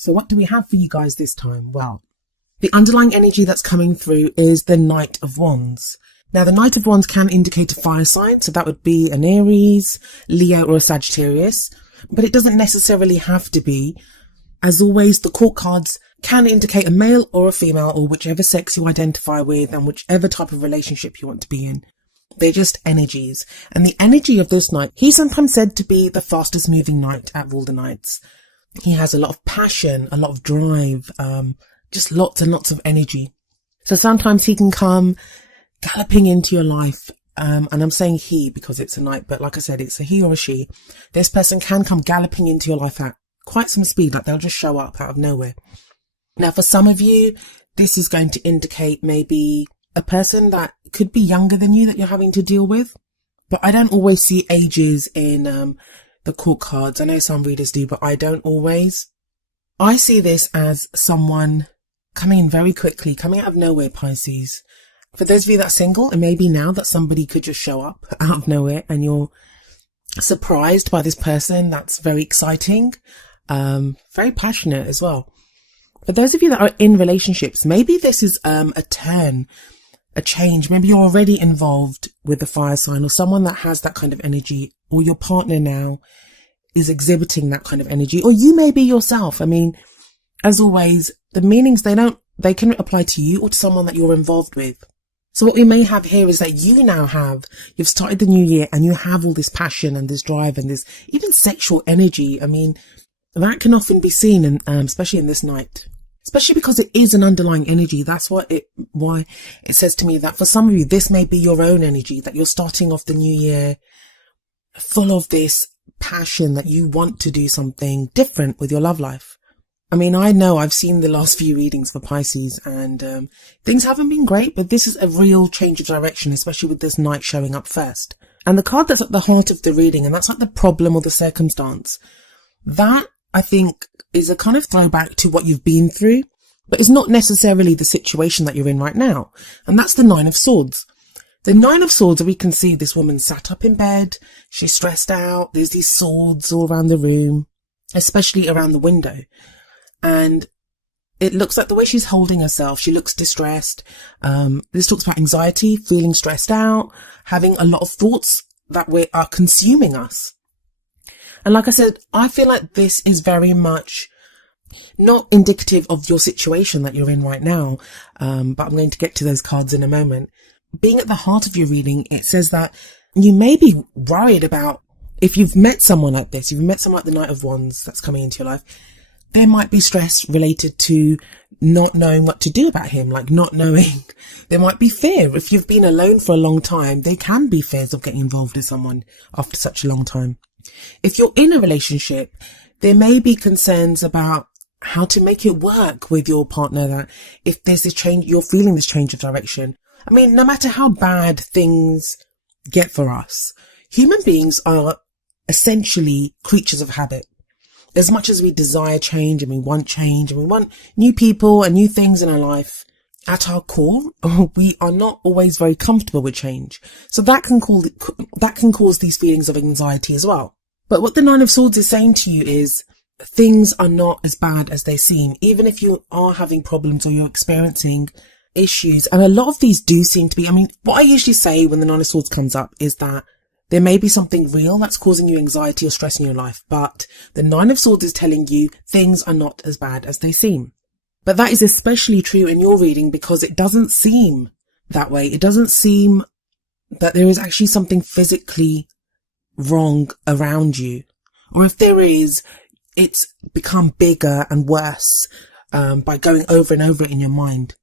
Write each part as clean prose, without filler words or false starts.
So what do we have for you guys this time? Well, the underlying energy that's coming through is the Knight of Wands. Now, the Knight of Wands can indicate a fire sign, so that would be an Aries, Leo, or a Sagittarius, but it doesn't necessarily have to be. As always, the court cards can indicate a male or a female, or whichever sex you identify with and whichever type of relationship you want to be in. They're just energies. And the energy of this knight, he's sometimes said to be the fastest moving knight out of all the knights. He has a lot of passion, a lot of drive, just lots and lots of energy. So sometimes he can come galloping into your life. And I'm saying he because it's a knight, but like I said, it's a he or a she. This person can come galloping into your life at quite some speed, like they'll just show up out of nowhere. Now, for some of you, this is going to indicate maybe a person that could be younger than you that you're having to deal with. But I don't always see ages in the court cards. I know some readers do, but I don't always. I see this as someone coming in very quickly, coming out of nowhere, Pisces. For those of you that are single, it may be now that somebody could just show up out of nowhere and you're surprised by this person. That's very exciting, very passionate as well. For those of you that are in relationships, maybe this is a turn, a change. Maybe you're already involved with the fire sign or someone that has that kind of energy, or your partner now is exhibiting that kind of energy, or you may be yourself. I mean, as always, the meanings, they can apply to you or to someone that you're involved with. So what we may have here is that you've started the new year and you have all this passion and this drive and this even sexual energy. I mean, that can often be seen, in, especially in this night, especially because it is an underlying energy. That's why it says to me that for some of you, this may be your own energy, that you're starting off the new year full of this passion that you want to do something different with your love life. I mean, I know I've seen the last few readings for Pisces and things haven't been great, but this is a real change of direction, especially with this knight showing up first. And the card that's at the heart of the reading, and that's like the problem or the circumstance, that I think is a kind of throwback to what you've been through, but it's not necessarily the situation that you're in right now. And that's the Nine of Swords. The Nine of Swords, we can see this woman sat up in bed. She's stressed out. There's these swords all around the room, especially around the window. And it looks like the way she's holding herself, she looks distressed. This talks about anxiety, feeling stressed out, having a lot of thoughts that are consuming us. And like I said, I feel like this is very much not indicative of your situation that you're in right now. But I'm going to get to those cards in a moment. Being at the heart of your reading, it says that you may be worried about if you've met someone like this, you've met someone like the Knight of Wands that's coming into your life. There might be stress related to not knowing what to do about him, like not knowing. There might be fear. If you've been alone for a long time, there can be fears of getting involved with someone after such a long time. If you're in a relationship, there may be concerns about how to make it work with your partner, that if there's this change, you're feeling this change of direction. I mean, no matter how bad things get for us, human beings are essentially creatures of habit. As much as we desire change and we want new people and new things in our life, at our core, we are not always very comfortable with change. So that can cause these feelings of anxiety as well. But what the Nine of Swords is saying to you is things are not as bad as they seem, even if you are having problems or you're experiencing issues. And a lot of these do seem to be, I mean, what I usually say when the Nine of Swords comes up is that there may be something real that's causing you anxiety or stress in your life, but the Nine of Swords is telling you things are not as bad as they seem. But that is especially true in your reading because it doesn't seem that way. It doesn't seem that there is actually something physically wrong around you. Or if there is, it's become bigger and worse by going over and over it in your mind.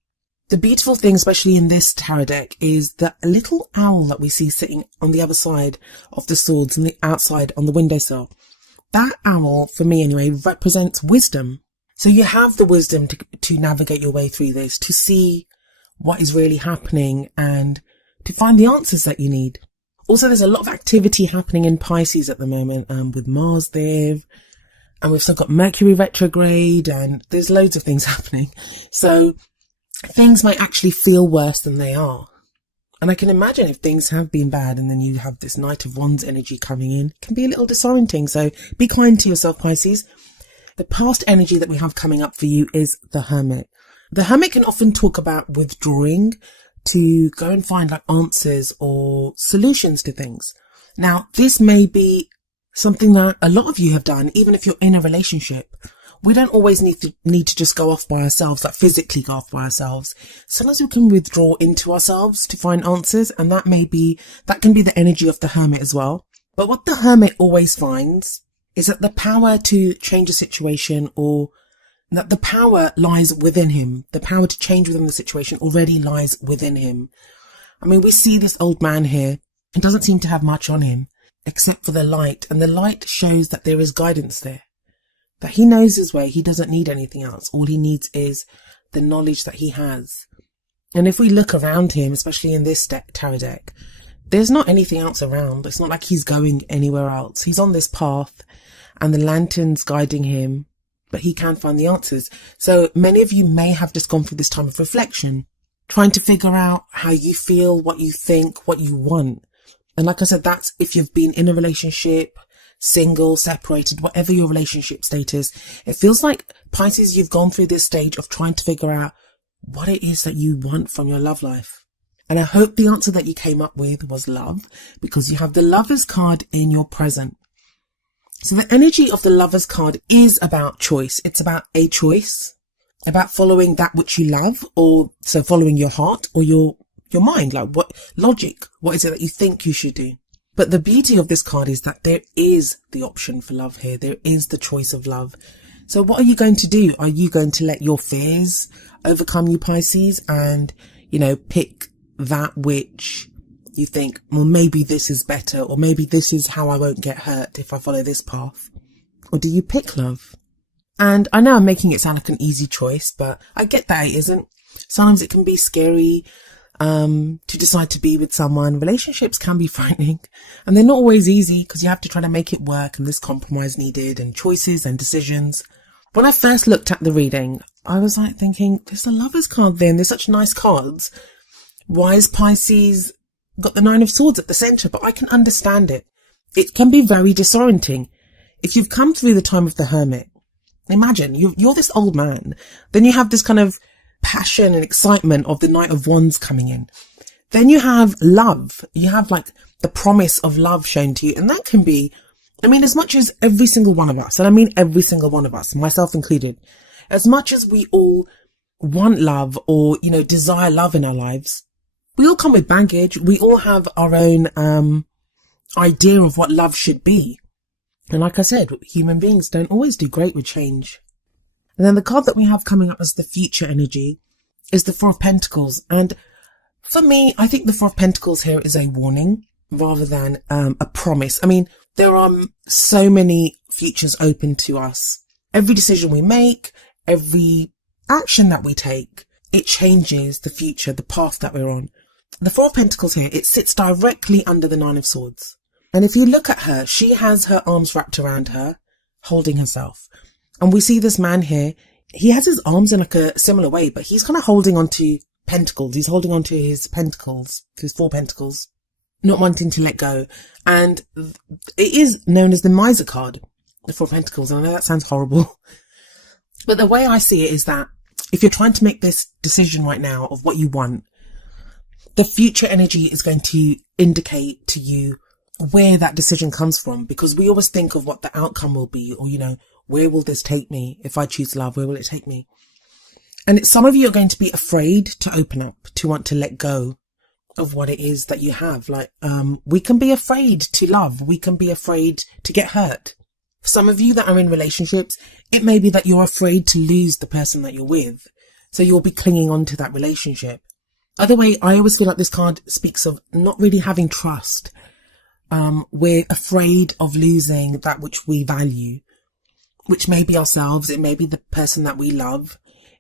The beautiful thing, especially in this tarot deck, is the little owl that we see sitting on the other side of the swords and the outside on the windowsill. That owl, for me anyway, represents wisdom. So you have the wisdom to navigate your way through this, to see what is really happening and to find the answers that you need. Also, there's a lot of activity happening in Pisces at the moment, with Mars there, and we've still got Mercury retrograde, and there's loads of things happening. So things might actually feel worse than they are. And I can imagine if things have been bad and then you have this Knight of Wands energy coming in, it can be a little disorienting. So be kind to yourself, Pisces. The past energy that we have coming up for you is the Hermit. The Hermit can often talk about withdrawing to go and find like answers or solutions to things. Now, this may be something that a lot of you have done, even if you're in a relationship. We don't always need to just go off by ourselves, like physically go off by ourselves. Sometimes we can withdraw into ourselves to find answers, and that can be the energy of the Hermit as well. But what the Hermit always finds is that the power to change a situation, or that the power lies within him. The power to change within the situation already lies within him. I mean, we see this old man here. He doesn't seem to have much on him except for the light, and the light shows that there is guidance there. That he knows his way. He doesn't need anything else. All he needs is the knowledge that he has. And if we look around him, especially in this tarot deck, there's not anything else around. It's not like he's going anywhere else. He's on this path and the lantern's guiding him, but he can find the answers. So many of you may have just gone through this time of reflection, trying to figure out how you feel, what you think, what you want. And like I said, that's if you've been in a relationship, single, separated, whatever your relationship status. It feels like, Pisces, you've gone through this stage of trying to figure out what it is that you want from your love life. And I hope the answer that you came up with was love, because you have the Lovers card in your present. So the energy of the Lovers card is about choice. It's about a choice, about following that which you love, or so following your heart or your mind, like what logic, what is it that you think you should do? But the beauty of this card is that there is the option for love here. There is the choice of love. So what are you going to do? Are you going to let your fears overcome you, Pisces, and, pick that which you think, well, maybe this is better, or maybe this is how I won't get hurt if I follow this path? Or do you pick love? And I know I'm making it sound like an easy choice, but I get that it isn't. Sometimes it can be scary to decide to be with someone. Relationships can be frightening, and they're not always easy because you have to try to make it work, and there's compromise needed and choices and decisions. When I first looked at the reading, I was like thinking, there's a Lovers card there and there's such nice cards. Why is Pisces got the Nine of Swords at the center? But I can understand it. It can be very disorienting. If you've come through the time of the Hermit, imagine you're this old man, then you have this kind of passion and excitement of the Knight of Wands coming in. Then you have love. You have like the promise of love shown to you. And that can be, as much as every single one of us, and I mean every single one of us, myself included, as much as we all want love or, desire love in our lives, we all come with baggage. We all have our own idea of what love should be. And like I said, human beings don't always do great with change. And then the card that we have coming up as the future energy is the Four of Pentacles. And for me, I think the Four of Pentacles here is a warning rather than a promise. There are so many futures open to us. Every decision we make, every action that we take, it changes the future, the path that we're on. The Four of Pentacles here, it sits directly under the Nine of Swords. And if you look at her, she has her arms wrapped around her, holding herself. And we see this man here, he has his arms in like a similar way, but he's kind of holding onto pentacles. He's holding onto his pentacles, his 4 pentacles, not wanting to let go. And it is known as the Miser card, the 4 pentacles. And I know that sounds horrible, but the way I see it is that if you're trying to make this decision right now of what you want, the future energy is going to indicate to you where that decision comes from, because we always think of what the outcome will be, or, where will this take me? If I choose love, where will it take me? And some of you are going to be afraid to open up, to want to let go of what it is that you have. Like, we can be afraid to love. We can be afraid to get hurt. For some of you that are in relationships, it may be that you're afraid to lose the person that you're with. So you'll be clinging on to that relationship. Other way, I always feel like this card speaks of not really having trust. We're afraid of losing that which we value, which may be ourselves. It may be the person that we love.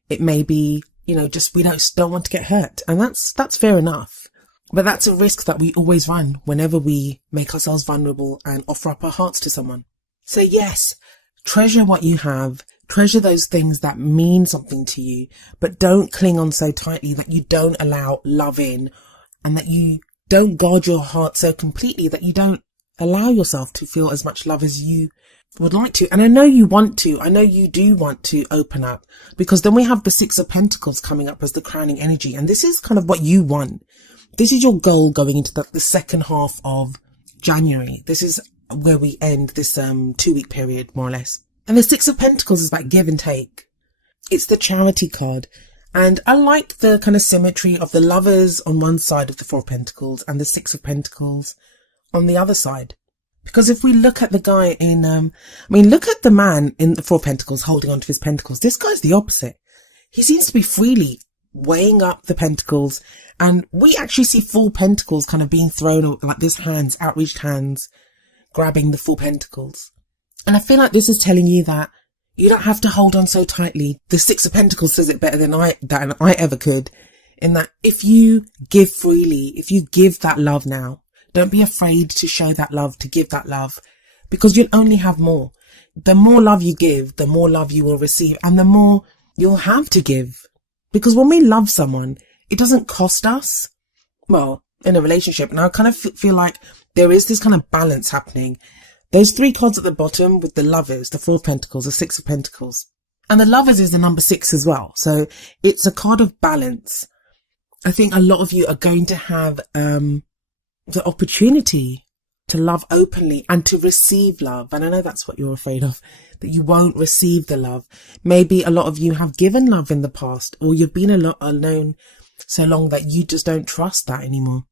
It may be, just we don't want to get hurt. And that's fair enough. But that's a risk that we always run whenever we make ourselves vulnerable and offer up our hearts to someone. So yes, treasure what you have. Treasure those things that mean something to you, but don't cling on so tightly that you don't allow love in, and that you don't guard your heart so completely that you don't allow yourself to feel as much love as you would like to. And I know you want to. I know you do want to open up, because then we have the Six of Pentacles coming up as the crowning energy. And this is kind of what you want. This is your goal going into the second half of January. This is where we end this 2-week period, more or less. And the Six of Pentacles is about give and take. It's the Charity card. And I like the kind of symmetry of the Lovers on one side of the Four of Pentacles and the Six of Pentacles on the other side. Because if we look at the guy in, look at the man in the Four of Pentacles holding onto his pentacles. This guy's the opposite. He seems to be freely weighing up the pentacles. And we actually see 4 pentacles kind of being thrown like this, hands, outreached hands, grabbing the 4 pentacles. And I feel like this is telling you that you don't have to hold on so tightly. The Six of Pentacles says it better than I ever could, in that if you give freely, if you give that love now, don't be afraid to show that love, to give that love, because you'll only have more. The more love you give, the more love you will receive, and the more you'll have to give. Because when we love someone, it doesn't cost us. Well, in a relationship, and I kind of feel like there is this kind of balance happening. Those 3 cards at the bottom with the Lovers, the Four of Pentacles, the Six of Pentacles. And the Lovers is the number 6 as well. So it's a card of balance. I think a lot of you are going to have the opportunity to love openly and to receive love. And I know that's what you're afraid of, that you won't receive the love. Maybe a lot of you have given love in the past, or you've been a lot alone so long that you just don't trust that anymore.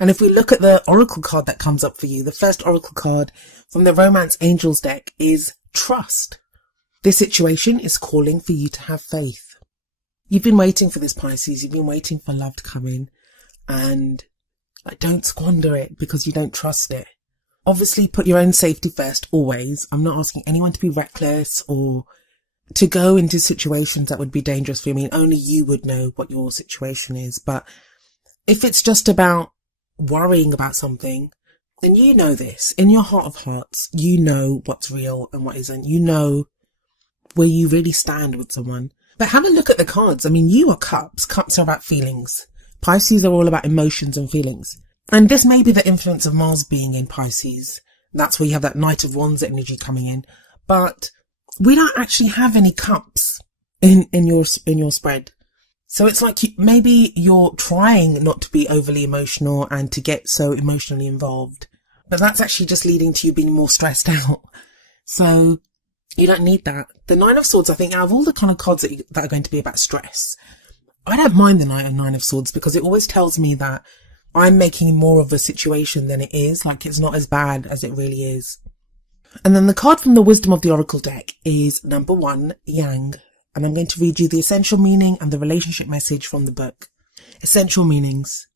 And if we look at the Oracle card that comes up for you, the first Oracle card from the Romance Angels deck is Trust. This situation is calling for you to have faith. You've been waiting for this, Pisces. You've been waiting for love to come in, and don't squander it because you don't trust it. Obviously, put your own safety first, always. I'm not asking anyone to be reckless or to go into situations that would be dangerous for you. I mean, only you would know what your situation is. But if it's just about worrying about something, then you know this. In your heart of hearts, you know what's real and what isn't. You know where you really stand with someone. But have a look at the cards. I mean, you are cups. Cups are about feelings. Pisces are all about emotions and feelings. And this may be the influence of Mars being in Pisces. That's where you have that Knight of Wands energy coming in. But we don't actually have any cups in your spread. So it's like maybe you're trying not to be overly emotional and to get so emotionally involved. But that's actually just leading to you being more stressed out. So you don't need that. The Nine of Swords, I think, out of all the kind of cards that are going to be about stress, I don't mind the Nine of Swords because it always tells me that I'm making more of a situation than it is. Like, it's not as bad as it really is. And then the card from the Wisdom of the Oracle deck is number 1, Yang. And I'm going to read you the essential meaning and the relationship message from the book. Essential meanings.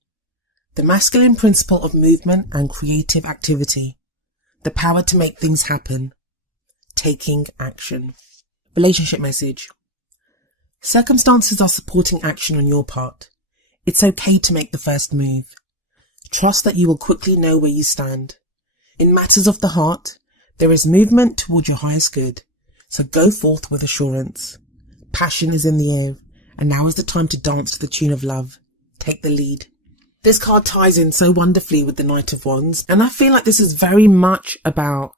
The masculine principle of movement and creative activity. The power to make things happen. Taking action. Relationship message. Circumstances are supporting action on your part. It's okay to make the first move. Trust that you will quickly know where you stand. In matters of the heart, there is movement toward your highest good, so go forth with assurance. Passion is in the air, and now is the time to dance to the tune of love. Take the lead. This card ties in so wonderfully with the Knight of Wands, and I feel like this is very much about,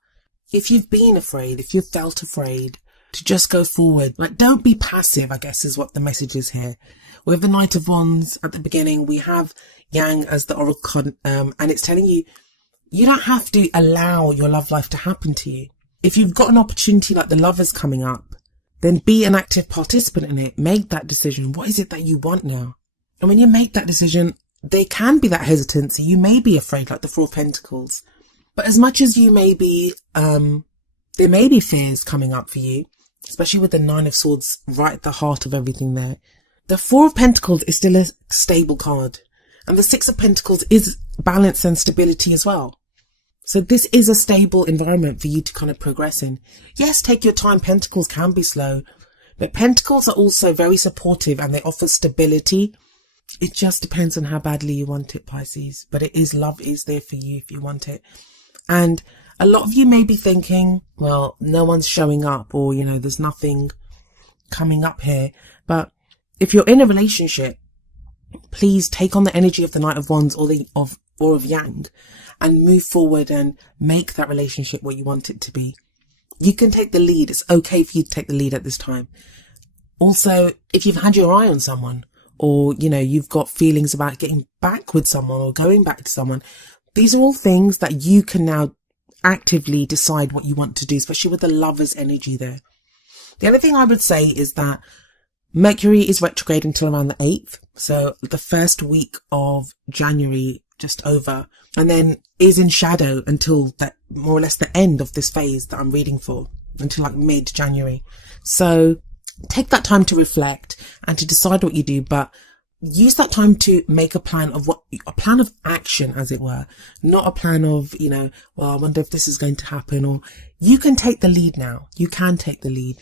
if you've been afraid, if you've felt afraid, to just go forward. Like, don't be passive, I guess is what the message is here. With the Knight of Wands at the beginning, we have Yang as the Oracle card, and it's telling you, you don't have to allow your love life to happen to you. If you've got an opportunity like the Lovers coming up, then be an active participant in it. Make that decision. What is it that you want now? And when you make that decision, there can be that hesitancy. You may be afraid, like the Four of Pentacles. But as much as you may be, there may be fears coming up for you, especially with the Nine of Swords right at the heart of everything there. The Four of Pentacles is still a stable card. And the Six of Pentacles is balance and stability as well. So this is a stable environment for you to kind of progress in. Yes, take your time. Pentacles can be slow, but Pentacles are also very supportive and they offer stability. It just depends on how badly you want it, Pisces. But it is, love is there for you if you want it. And a lot of you may be thinking, well, no one's showing up, or, you know, there's nothing coming up here. But if you're in a relationship, please take on the energy of the Knight of Wands or of Yang and move forward and make that relationship what you want it to be. You can take the lead. It's okay for you to take the lead at this time. Also, if you've had your eye on someone, or, you know, you've got feelings about getting back with someone or going back to someone, these are all things that you can now actively decide what you want to do, especially with the Lover's energy there. The other thing I would say is that Mercury is retrograde until around the 8th. So the first week of January, just over, and then is in shadow until that, more or less the end of this phase that I'm reading for, until like mid-January. So take that time to reflect and to decide what you do, but use that time to make a plan of action, as it were, not a plan of, you know, well, I wonder if this is going to happen, or you can take the lead now. You can take the lead.